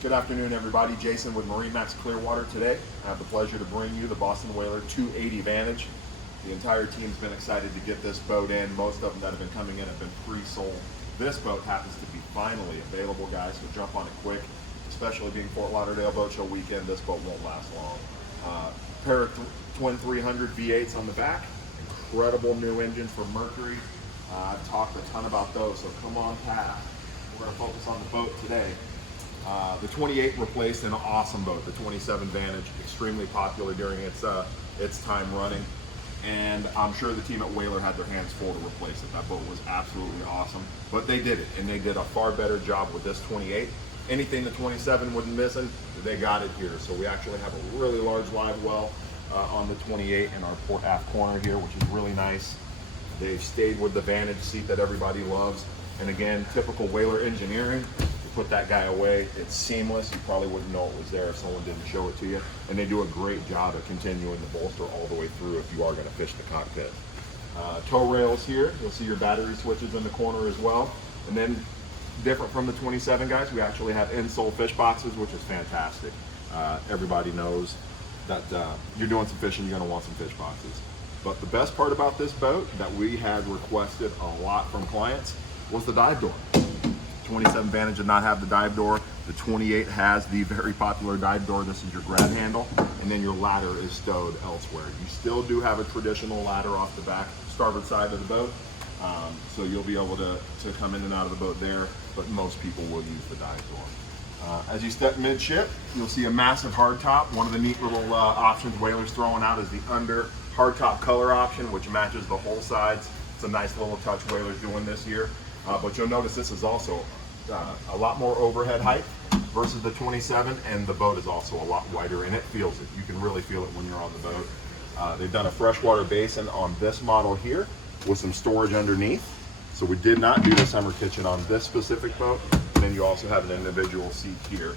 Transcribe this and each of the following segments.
Good afternoon, everybody. Jason with MarineMax Clearwater today. I have the pleasure to bring you the Boston Whaler 280 Vantage. The entire team's been excited to get this boat in. Most of them that have been coming in have been pre-sold. This boat happens to be finally available, guys, so jump on it quick. Especially being Fort Lauderdale Boat Show weekend, this boat won't last long. Pair of twin 300 V8s on the back. Incredible new engine for Mercury. I've talked a ton about those, so come on past. We're going to focus on the boat today. The 28 replaced an awesome boat, the 27 Vantage, extremely popular during its time running, and I'm sure the team at Whaler had their hands full to replace it. That boat was absolutely awesome, but they did it, and they did a far better job with this 28. Anything the 27 wasn't missing, they got it here. So we actually have a really large live well on the 28 in our port aft corner here, which is really nice. They've stayed with the Vantage seat that everybody loves, and again, typical Whaler engineering. Put that guy away, it's seamless. You probably wouldn't know it was there if someone didn't show it to you, and they do a great job of continuing the bolster all the way through if you are going to fish the cockpit. Tow rails here, you'll see your battery switches in the corner as well, and then different from the 27 guys, we actually have insole fish boxes, which is fantastic. Everybody knows that you're doing some fishing, you're going to want some fish boxes. But the best part about this boat that we had requested a lot from clients was the dive door. 27 Vantage did not have the dive door. The 28 has the very popular dive door. This is your grab handle, and then your ladder is stowed elsewhere. You still do have a traditional ladder off the back starboard side of the boat, so you'll be able to come in and out of the boat there, but most people will use the dive door. As you step midship, you'll see a massive hardtop. One of the neat little options Whaler's throwing out is the under hardtop color option, which matches the whole sides. It's a nice little touch Whaler's doing this year. But you'll notice this is also a lot more overhead height versus the 27, and the boat is also a lot wider, and it feels it. You can really feel it when you're on the boat. They've done a freshwater basin on this model here with some storage underneath. So we did not do the summer kitchen on this specific boat. And then you also have an individual seat here.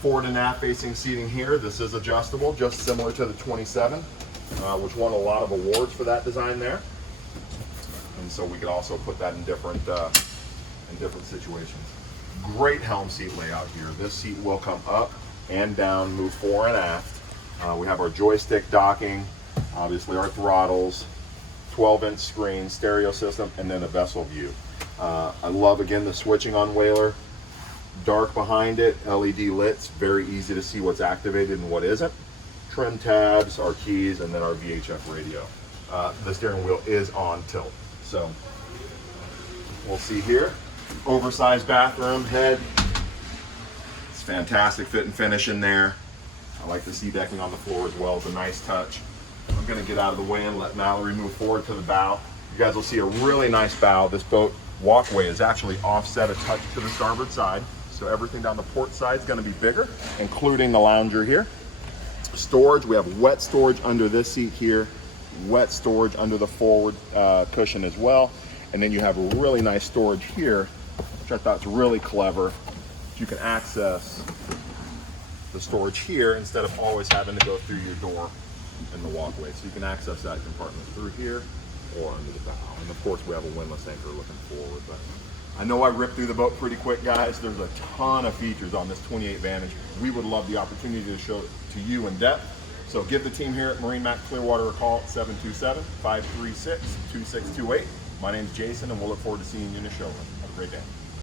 Forward and aft facing seating here. This is adjustable, just similar to the 27, which won a lot of awards for that design there. And so we could also put that in different situations. Great helm seat layout here. This seat will come up and down, move fore and aft. We have our joystick docking, obviously our throttles, 12-inch screen, stereo system, and then a vessel view. I love, again, the switching on Whaler. Dark behind it, LED lit, very easy to see what's activated and what isn't. Trim tabs, our keys, and then our VHF radio. The steering wheel is on tilt. So we'll see here, oversized bathroom head. It's fantastic fit and finish in there. I like the sea decking on the floor as well. It's a nice touch. I'm going to get out of the way and let Mallory move forward to the bow. You guys will see a really nice bow. This boat walkway is actually offset a touch to the starboard side, so everything down the port side is going to be bigger, including the lounger here. Storage, we have wet storage under this seat here, wet storage under the forward cushion as well, and then you have a really nice storage here, which I thought is really clever. You can access the storage here instead of always having to go through your door in the walkway. So you can access that compartment through here or under the bow. And of course we have a windlass anchor looking forward. But I know I ripped through the boat pretty quick, guys. There's a ton of features on this 28 Vantage. We would love the opportunity to show it to you in depth. So give the team here at MarineMax Clearwater a call at 727-536-2628. My name's Jason, and we'll look forward to seeing you in the showroom. Have a great day.